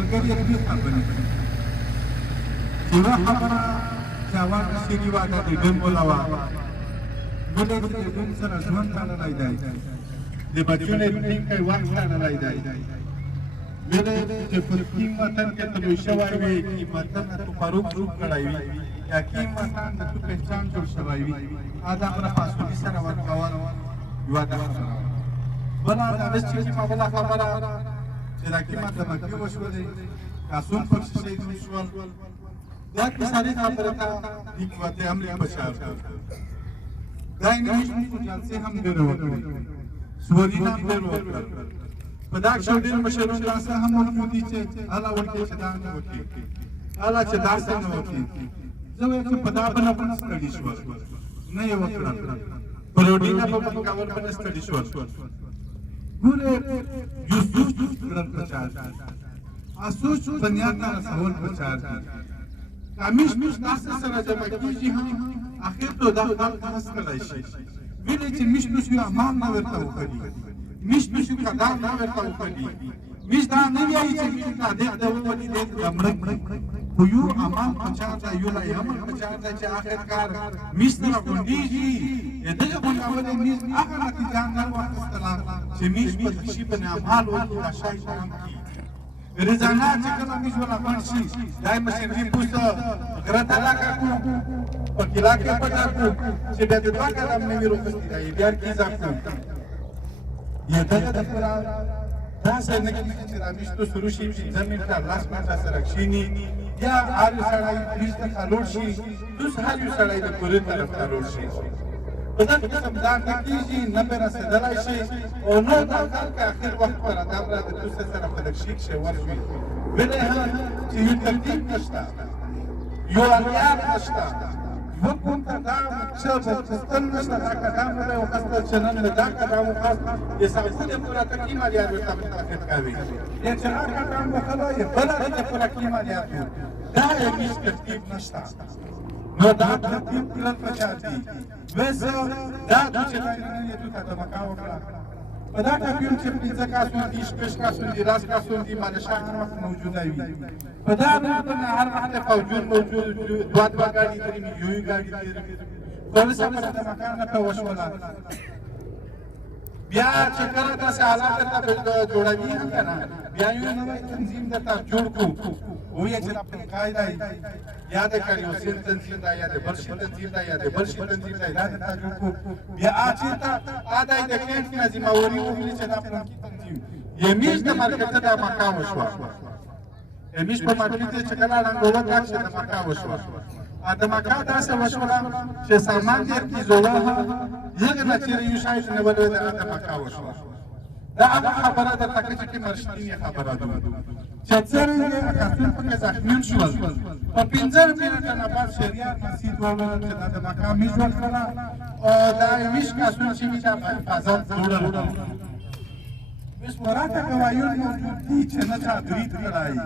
مګر یوه خبره یوه خبره چې اول شعري واده د ډېر مولا وه بله چې د ډېر سره ژوند تړلی دی د بچونو راتلونکی وخت تړلی دی بله چې په کیم وطن کې طلوع شوی وي کیم وطن نه تو فروغ جوړ کړی وي یا کیم وطن د تو پهچان جوړ شوی وي دا هغه په اسوني سره ورکول یوه دا خبره بله دا بس چې کومه بله خبره چې دا کیمه د مکې وشولې کاسون پکې شهید شول دا کیساري خبره ته حکمت عملي بشار دا انګلیش جلسې هم ډېرې وکړې سورينا هم ډېر وکړل په دا کښې ډېر مشران داسې هم موجود دي چې الله ورکړي چې دا نه وکړي الله چې داسې نه وکړي زه وایم چې په دا به نه پنه ستړي شول نه یې وکړل په روډۍ نه به کول به نه ستړي شول ګورې یوسف کړل په چار اسوس بنیاد ته رسول په چار کمیش داسې سره جمع کېږي هم اخر ته دا خلک هڅکلی شي ویلې چې میش یو امام نه ورته وکړي میش یو قدم نه ورته وکړي میش دا نه وایي چې میش دا دې ته وکړي دې ته مړک خو یو امام په چا ځای یو لا امر په چا ځای چې آخر کار میش نه غونډېږي دغه غونډولې میش هغه نتیجه نه واخیستله چې میش په شي باندې اعمال وکړي دا شی هم کړي رضانا چې کله میش ولا بند شي دای مشري پوسته غره ته لاکه کو په کلا کې پټا کو چې بیا د دوه قدم نه ویرو کستی دی بیا کی ځکو یا دغه د پرا دا څنګه چې د میشتو شروع شي چې زمين ته لاس ماته سره کښینی یا هر سړی پلیس ته خلور شي اوس هر یو سړی د کورې طرف ته لور شي په دغه قسم دا نه کېږي نه به رسېدلی شي او نه دا خلک اخر وخت پر ادب را د دوست سره په دغه شي کښې ورشوي بله چې یو ترتیب نشته یو اریاب نشته یو کوم قدم چې اخیستل نشته دا قدم نه دی واخیستل چې نن مې دا قدم وخیست د سعودي پوره تکي مالیات ورته متفق کوي یا چې هغه قدم وخله یې بله ورته پوره کي مالیات دا هیڅ ترتیب نشته نو دا ترتیب کړل پکار دي ویسه دا چې نن یې دوی ته مکا وکړه په دا ټاپیون چې پنځه کاسون دي شپږ کاسون دي راس کاسون دي مالشان هر وخت موجوده وي په دا باندې هر وخت فوجون موجود دوه ګاډي درې یو ګاډي درې خو څه په دا مکان نه په وشوله بیا چې کله تاسو حالات ته جوړوي هم کنه بیا یو نوې تنظیم درته جوړ کو وایي چې په قاعده یاد کړئ او سین تنظیم دا یاد بلشي تنظیم دا یاد بلشي تنظیم دا یاد تاسو کو بیا اچې ته اده د کېنټ نظم اوري ویل چې دا په تنظیم یمیش د مارکیټ ته مقام وشو یمیش په مارکیټ چې کله رنګوله تاسو د مقام وشو د مکه داسې وشوله چې سامان ډېر کیزوله یغه نه چیرې یو شای نه ولې د مکه وشوله دا هغه خبره ده چې کې مرشدینی خبره ده چې څنګه اکاسون په ځخمین شول په 15 منټه نه بعد شریعت مسجد ولاړ چې د مکه میز وکړه او دا میش کاسون چې میشه په حفاظت جوړل بس وراته قوایون موجود دي چې نه چا برید کړی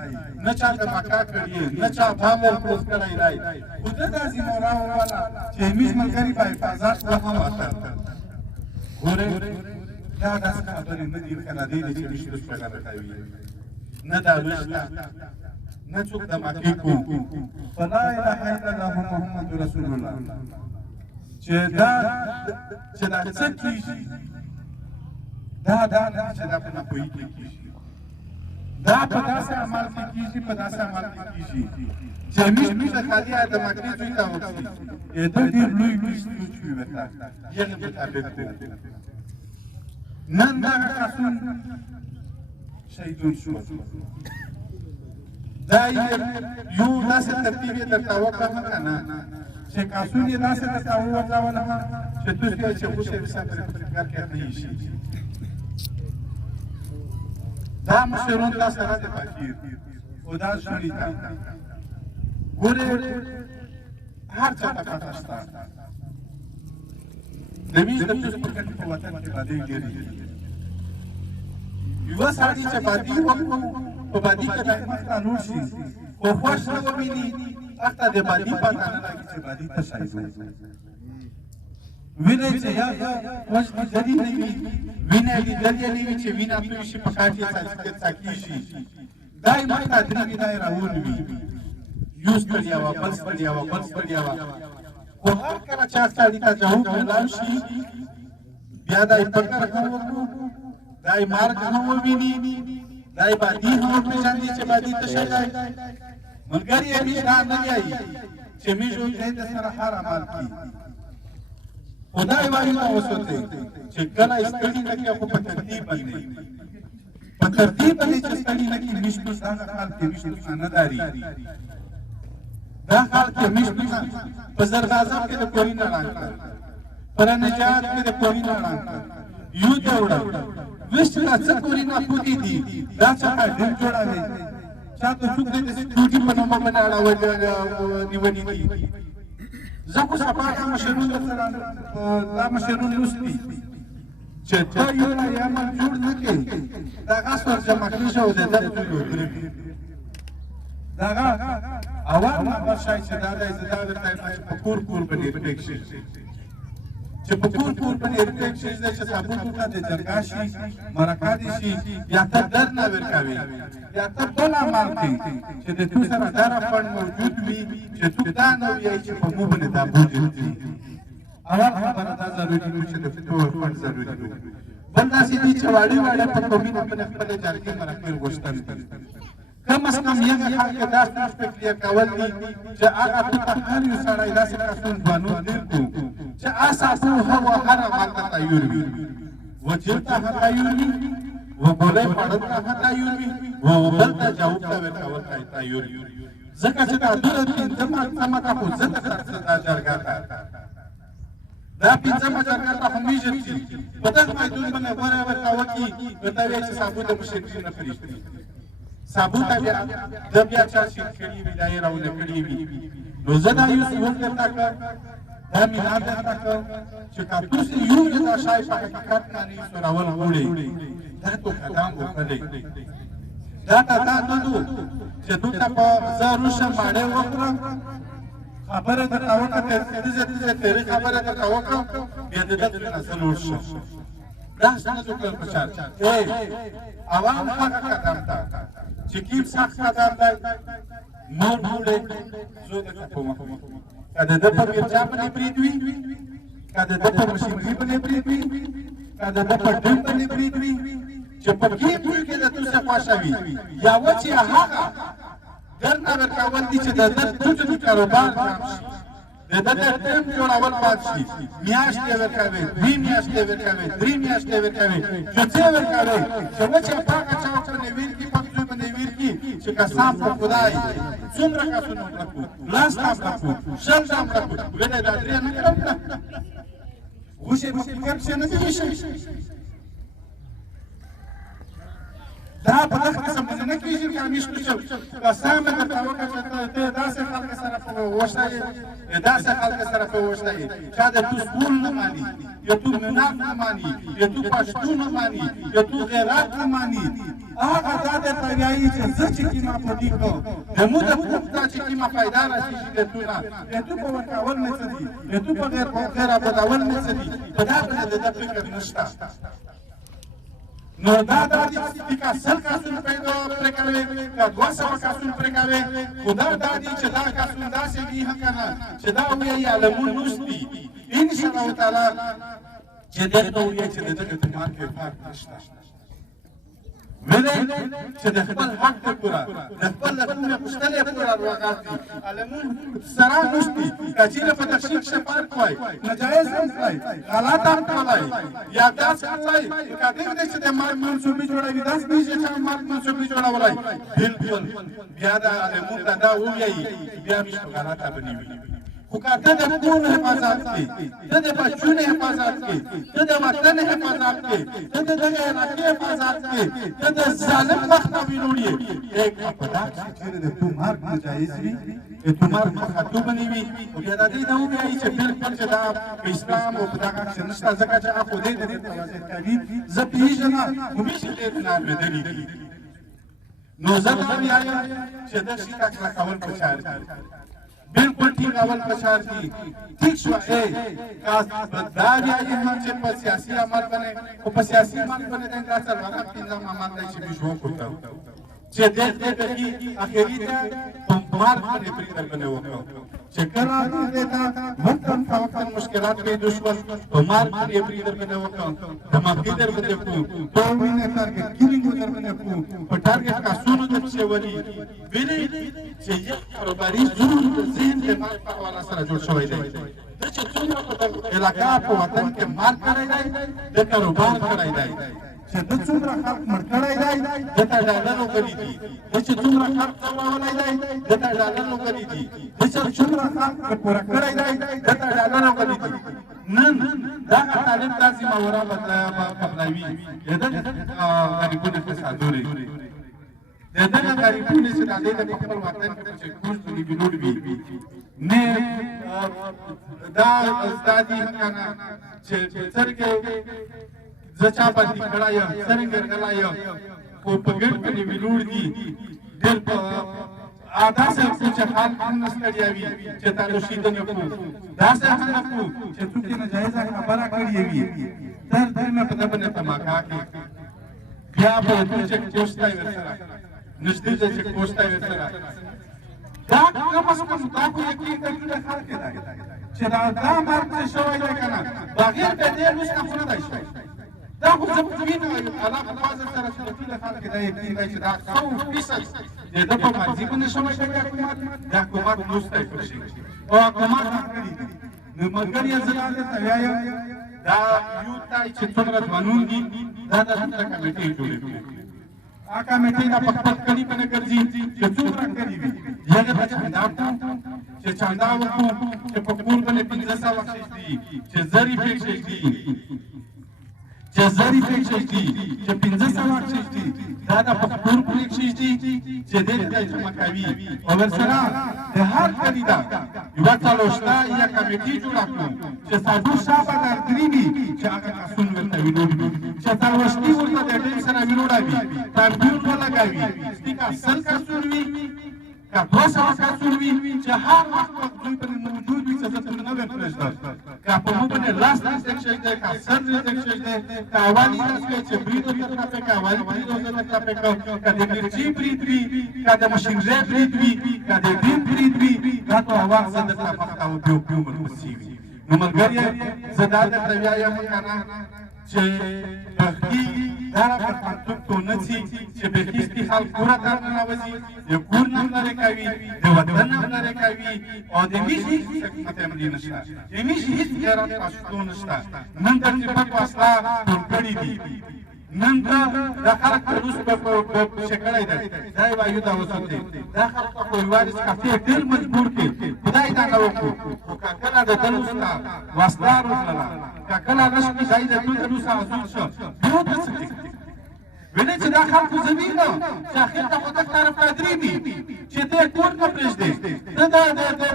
نه چا د مکه کړی نه چا بام ورکوز کړی دی خو ده داسې مورا وواله چې میز ملګري په حفاظت وخواته ګورې دا داسې خبرې نه دي کنه دی چې میش وشپږه کوي نه دا وشته نه څوک د مکې کو فلا اله الا الله محمد رسول الله چې دا څه کیږي دا چې دا په نپوهي کې کېږي دا په داسې عمل کې کېږي په داسې عمل کې کېږي چې میش د خالي د مکې دوی ته وکړي د ډېر لوی سلوک وي ورته یغه مطابق دی نن دغه کسان شهیدون شول دا یو داسې ترتیب یې درته وکړه که نه چې کسان یې داسې درته ووځوله چې تاسو وایئ چې اوس یې ورسره په فکر کې نه شي دا مشرون دا سره د فقیر او دا شړی تا ګوره هر څه ته پته شته د میز د پوس په کټ په وطن کې باندې ډېری یو سړی چې باندې وکړو په باندې کې دایمه قانون شي خو خوښ نه ومني اخته د باندې پته نه لګي چې باندې ته شایي وینه چې یا وښ دې نه وي وینه دې دلته نه وي چې وینه په شي په کاټي ساتي شي دای مخته درېږي دای راون وي یوز کړي وه بل ستړیا وه بل ستړیا وه خو هر کله چې سړي ته جهود ولاړ شي بیا دای فکر هم وکړو دای مارګ هم وویني دای بادي هم وپېژني چې بادي څه شی دی ملګري یې میش دا نه وایي چې میش وایي د سره هر عمل کړي خدای وایي ما وسوتی چې کله ستړي نه کړي خو په ترتیب باندې په ترتیب باندې چې ستړي نه کړي میش په دغه حال کې میش نه داري دا حال کې میش په زرغازه کې د کوري نه ړانګ پر نجات کې د کوري نه ړانګ یو ته وړل وښه څه کوري نه پوتې دي دا څه ډېر جوړاوي چا ته څوک دې سټوډي په نوم باندې اړول نیونی دي زه خو سپا دا مشرون سره دا مشرون لوستي چې ته یو یا ما جوړ نه کې دا غاسور جمع کیږي او د درې داغه اول ما شای چې دا د زړه په کور باندې ریټیکشن چې په کور باندې ریټیکشن چې صابون ته د جرګاشي مرکه دي شي یا ته در نه ورکوي یا ته بل عمل کوي چې د تو سره دا فند موجود وي چې تو دا نه وي چې په مو باندې دا موجود وي اول خبره دا ضروري ده چې د فتور فند ضروري ده بل داسې دي چې واړی په کومینه په خپل جرګې مرکه غوښتل کم از کم یو حال کې داسې فکر کول دي چې هغه ته هر یو سړی داسې کسون بانو دل کو چې اساسو هو هر عمل ته تیار وي وجل ته تیار وي وبولې پړل ته تیار وي وبل ته جواب ته ورکول ته تیار وي ځکه چې دا د پنځمه ته خو زه ته دا جرګه دا پنځمه جرګه ته همیشه چې په دغه میدان باندې ورور کاوکی ورته چې صابون د مشرکین نه پریږدي صابون ته د بیا چا شي کړي وي دای راونه کړي وي نو زه دا یو څه ورته تک دا مینا ده تک چې تاسو یو دا شای په حقیقت باندې سراول وړي دا ته قدم وکړي دا تا ته چې دوی په زارو شماړه وکړه خبره د تاوکه ته تیرې خبره د تاوکه بیا د دې نسل ورشه دا څنګه وکړ په چار عوام هغه قدم تا چې کیپ سخت قدم دی نور موړې زو د کومه کله د په ورچا باندې بریدوي کله د په مشینری باندې بریدوي کله د په ډم باندې بریدوي چې په کې د تاسو خوښوي یا و چې هغه درنه ورکول دي چې د توجه کاروبار جام شي د ټیم جوړول پات شي میاشتې ورکوي دوی میاشتې ورکوي درې میاشتې ورکوي چې څه ورکوي چې و چې پاکه چاوک باندې ویر کی پښتو باندې ویر کی چې قسم په خدای څومره کسونه راکو لاس تام راکو شل تام راکو ګنه دا درې نه کړم وشه په کوم څه نه دي شي دا په دغه قسم باندې نه کېږي چې همیش کوچو قسم ته تاوکه چې داسې خلک سره په وښتای داسې خلک سره په وښتای چې دا تو سکول نه مانی یا تو مناف نه مانی یا تو پښتون نه مانی یا تو غیرت نه مانی هغه دا د تیاری چې زه چې کیما پټی کو د مو د پختا چې کیما پیدا راشي چې تو نه یا تو په ورکول نه څه دي یا تو په غیر بدول نه څه دي په دا باندې د فکر نشته نو دا د دې کا سل کاسون پیدا پر کوي کا 200 کاسون پر کوي خدا د دې چې دا کاسون داسې دي هکره چې دا وی علمون نوستي ان شاء الله تعالی چې دغه وی چې دغه تمام کې فرق نشته ویلې چې د خپل حق ته پورا د خپل کومه مشتله پورا ورغاتي علمون سره نوستي کچې په تشریح شپار کوي ناجایز هم کوي غلط هم کوي یا داس کوي کله دې چې د مارک منسوبي جوړوي داس دې چې مارک منسوبي جوړولای بالکل بیا دا علمون دا وایي بیا مش غلطه بنوي خو کاته د کور حفاظت کې د بچونو حفاظت کې د وطن حفاظت کې د دغه علاقې حفاظت کې د ظالم وخت ویلوړي یک په داسې چې د تمہار ناجایز وي د تمہار خاطو بنوي او بیا د دې نو وایي چې بالکل چې دا اسلام او دغه نشته ځکه چې اخو دې د توازن کوي زه پیژنم همیشه دې نه بدلی نو زه دا وایم چې د شي تکړه کول پچار بالکل ٹھیک اول پشار کی ٹھیک شو کاس بدار یا هم چې په سیاسي عمل باندې او په سیاسي عمل باندې د انګلیسي ورغ پینځه عمل دی چې شو کوته چې دې اخري ته مار باندې پریکړه باندې وکړو چې کله دې ته وقتاً مشکلات پیدا شول په مار باندې پریکړه باندې وکړو د ماګیدر باندې کو تو وینې تارګټ کیلینګ باندې کو په ټارګټ کاسونو د څه ولي ویلې چې یو کاروباري ضرور د ذهن د مال په حواله سره جوړ شوی دی د چې څومره په علاقه په وطن کې مال کړی دی د کاروبار کړی دی چې د څومره خلک مړ کړی دی د ته ډالرو غلي دي د چې څومره خلک ځورولی دی د ته ډالرو غلي دي د چې څومره خلک پوره کړی دی د ته ډالرو غلي دي نن دغه طالب داسې ماورا قبلوي د دغه غریبونو فسادوري د دغه غریبونو چې د دې د خپل وطن کې چې کوم څه جوړ وي نه دا استادي کنه چې څرګه زچا باندې کړه یم څنګه غلا یم کو په ګډ کې ویلوړ دي دل په ادا سره چې حال نه ستړیاوي چې تاسو شیدو نه کو دا څه نه کو چې څوک نه جایزه خبره کړی وي تر دې نه په دغه تماکا کې بیا به چې کوشتای ورسره نشته چې کوشتای ورسره دا کوم څه کوم دا کو یقین د خلک دی چې دا مرګ شوی دی کنه بغیر د دې نشته خو نه دی شوی دا خو زه په وینم الله په فضل سره چې ټول خلک دا یقین دی چې دا 100% د په مرضی باندې شوی دی دا حکومت دوستای فرشي او حکومت کړی نو مګر یې زړه ته وایي دا یو تای چې څومره ځوانون دي دا د کمیټې جوړې आ कमेटी का पक्का कनी बने कर जी जो चूरा करी भी ये के बच्चे दाता जे चांदा वो जे पकूर बने 50 बख्शिश दी जे जरी बख्शिश दी जे जरी बख्शिश दी जे 50 बख्शिश दी दादा पकूर बख्शिश दी जे दे दे जमा कावी और सरा de har करीदा युवा चालोस्ता या कमेटी जोड़ा को जे साधु साहब dar dribi जे आका सुन वरता विनोदी जे चालोस्ती वरता de दिन सरा विनोडावी तारबून वाला गावी स्टिका सल का सुनवी का दोसा का सुनवी जे हर वक्त जुन पर मौजूद भी सदस्य न वे प्रेसिडेंट का पमो बने लास्ट सेक्शन दे का सर सेक्शन दे का वाली के जे ब्रीदो तरफ पे का वाली ब्रीदो तरफ पे का दे मिर्ची ब्रीद भी का दे मशीन रे ब्रीद भी का दे दिन ब्रीद भी का तो आवाज सदस्य पक्का हो जो क्यों मसीवी नो मलगरिया زداد تویا مکانا چې بختی دارا پر پانتوب تو نسی چې بخیستی خال کورا دار نوازی د کور نام لري کوي د وطن نام لري کوي او د میشي حکمت عملی نشته د میشي هیڅ غیرت پښتون نشته نن د صفات واسطه ټولګړي دي نن د خلک روس په شکلای دی دا وایو دا وسته دا خلک په وارث کافي ډیر مجبور کې خدای دا نو کو کله د دلوستا واسطه وکړه کله رسمي ځای د دلوستا حضور شو یو د څه ویني چې دا خلکو زمين چې اخر ته خدای طرف تدریبي چې ته کور نه پرېږدې دا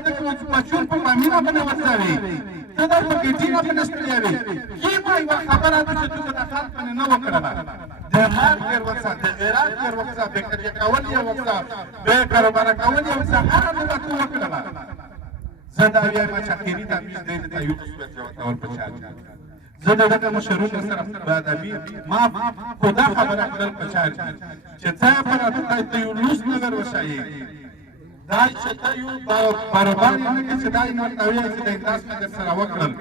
د کوم پچون په مامینه باندې ورسوي ته دا په ګټینه باندې ستړي کی وای خبره ده چې ته د خلک باندې نه وکړه د مال غیر وڅا د غیرت غیر وڅا به کړی کول یو وڅا به کاروبار کول یو وڅا هر نه وکړه زدا بیا ما چاکری ته میز دې ته یو څه ورته پچا زده دغه مشرون سره ادبي ما خدا خبره کړل پچار چې څه پر ته یو لوس نظر وشایي دا چې ته یو برابر نه کې چې دای نه توي چې د انداز په سره وکړل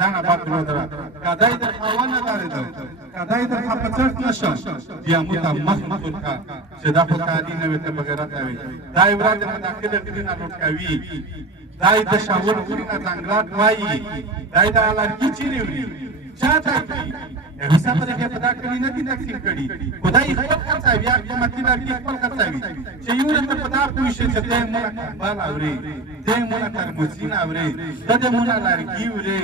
دا نه بات نو درا کدای د خوانه داري ده کدای د خپچټ نشه بیا متمخ کا چې دا په کاری نه وته بغیر راوي دا ورته مداخله کړي نه لوټ کوي دای د شاور کړي نه څنګه وایي دای د لړکی چیرې وي چاته کی حساب دې په دا کړی نه دي تقسیم کړي خدای خپل خرڅوي یا قیمتي لرګي خپل خرڅوي چې یو نه په دا پوښتنه چې دې مونږ بال اوري دې مونږ ترموزین اوري دې مونږ لرګي اوري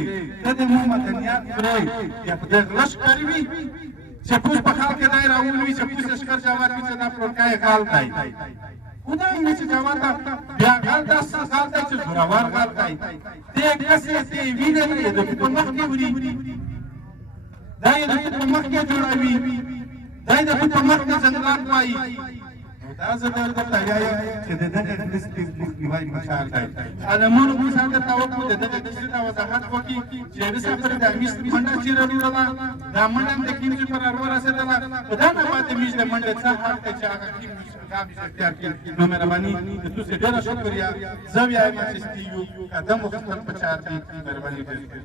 دې مونږ مدنيات اوري یا په دې غلش کوي چې پوس په خال کې دای راولوي چې پوس شکر جواب چې دا پروکای غال دی خدای نه چې جواب بیا غال دا سال دی چې زوراور غال دی دې کسې دې ویني دې په مخ کې وري دا یې د مخ کې جوړوي دا یې د مخ کې څنګه وایي دا زه درته تیار یم چې د دغه کیسې مخنیوی پکار دی عالمانو به ځان درته وکړو د دغه کیسې نه وضاحت وکړي چې هغې سفر د امیس منډه چېرې وروړله دا منډه هم د کوم ځای پر ورسېدله خو دا نه پاتې میش د منډې څه حق دی چې هغه کوم ګامې اختیار کړي نو مهرباني د تاسو ډېره شکریه زه وایم چې ستاسو قدم اخیستل پکار دي مهرباني ډېر